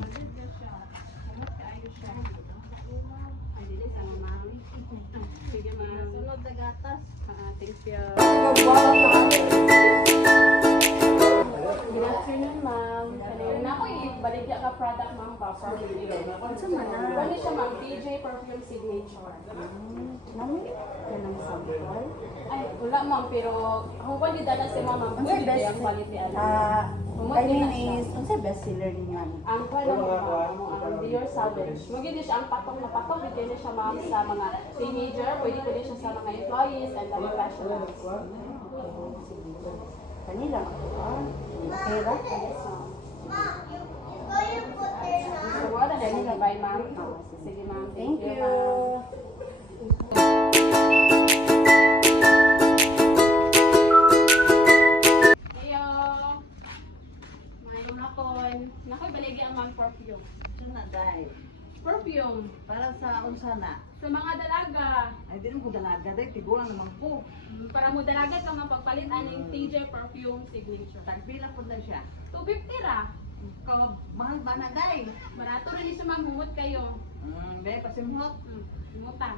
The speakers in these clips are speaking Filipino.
Ay, dili sa ma'am. Sige, ma'am. Sunod na gatas. Thank you. Good afternoon, ma'am. Kanina ako baligya ka product, ma'am, ba? Sa mana? Ano siya, ma'am? PJ Perfume Signature. Nami? Yan ang sample. Ay, wala, ma'am. Pero, kung pwede dala si ma'am, Ang sa best, ang quality, ano. I mean is, ang sa best seller niyan. Ang pwede mo, ma'am, ang Dior Savage. Magiging siya ang patong na patong. Pwede na siya, ma'am, sa mga teenager. Pwede ko din siya sa mga employees and mga professionals. Kanila ako. Okay ra? Yes, ma'am. So, wala na nila, bye, ma'am. Sige, ma'am. Thank you. ma'am. Ayo. Mayroon ako. Nakoy baligi ang mga perfume. Sana dai. Perfume. Para sa unsa na? Sa mga dalaga. Ay di mo dalaga dai tigulang naman ko. Para mo dalaga ka mapagpalit aning TJ Perfume Signature. Tagpila pud na siya. 250 ra. Ka mahal ba na dai? Barato rin siya, ma'am. Humot kayo. Dai pasimhot. Humuta.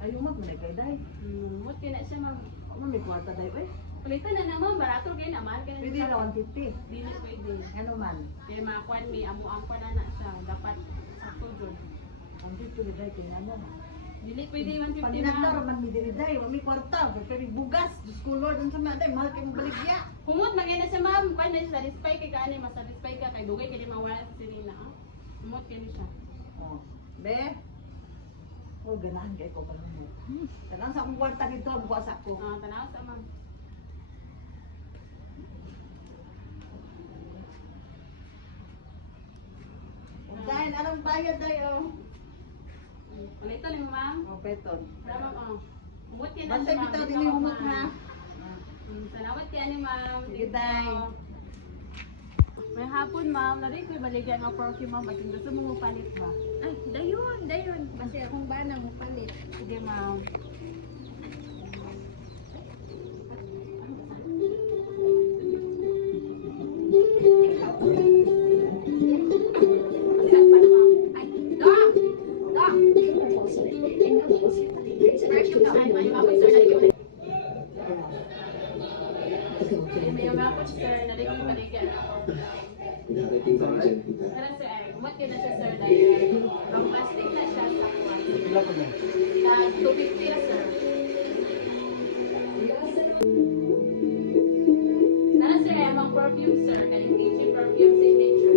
Ay umag na kay dai. Humot kayo na siya, ma'am. Ano may kwarta dai oy? Palitan na naman. Barato kayo naman. Pwede na 150. Dili pwede. Ano man? Kaya mga kwan may amo-ang kwan na siya. Dapat sakto doon. Ang dito ni dai kinamo. Dili pwede 150 Paninagdar na. man mi diri dai, wa mi kwarta, pero bugas, Diyos ko Lord, unsa man dai, mahal kay mo baligya. Humot magay na siya, ma'am. Kwan na siya. Satisfy kay kaani. Masatisfy ka. Kay dugay kay di mawala sa sirina. Humot kayo siya. Oh, be. Oh, ganahan kay ko pala mo. Tanang sa akong kwarta dito, ang buwas ako. Tanaw sa, ma'am. Dahil anong bayad dai oh? Palitan lang, ma'am. Oh, peton. Tama, ma'am. Humot kayo na Bantay siya, ma'am. bitaw din humot na. Salamat kay ani, ma'am. Sige, day. May hapon, ma'am. Nari ko baligyan nga perfume, ma'am. Ba't gusto mo palit ba? Ay, dayon, dayon. Kasi akong bana mo palit. Sige, ma'am. Ay, dong! Dong! May hapon, sir. Nari ko baligyan. Darating pa rin siya. Karan, sir, ay, humot kayo na siya, sir. Dahil ang plastic na siya sa kwan. 250 na, sir. Nara, sir, ay amang perfume, sir. Kaling PG Perfume Signature.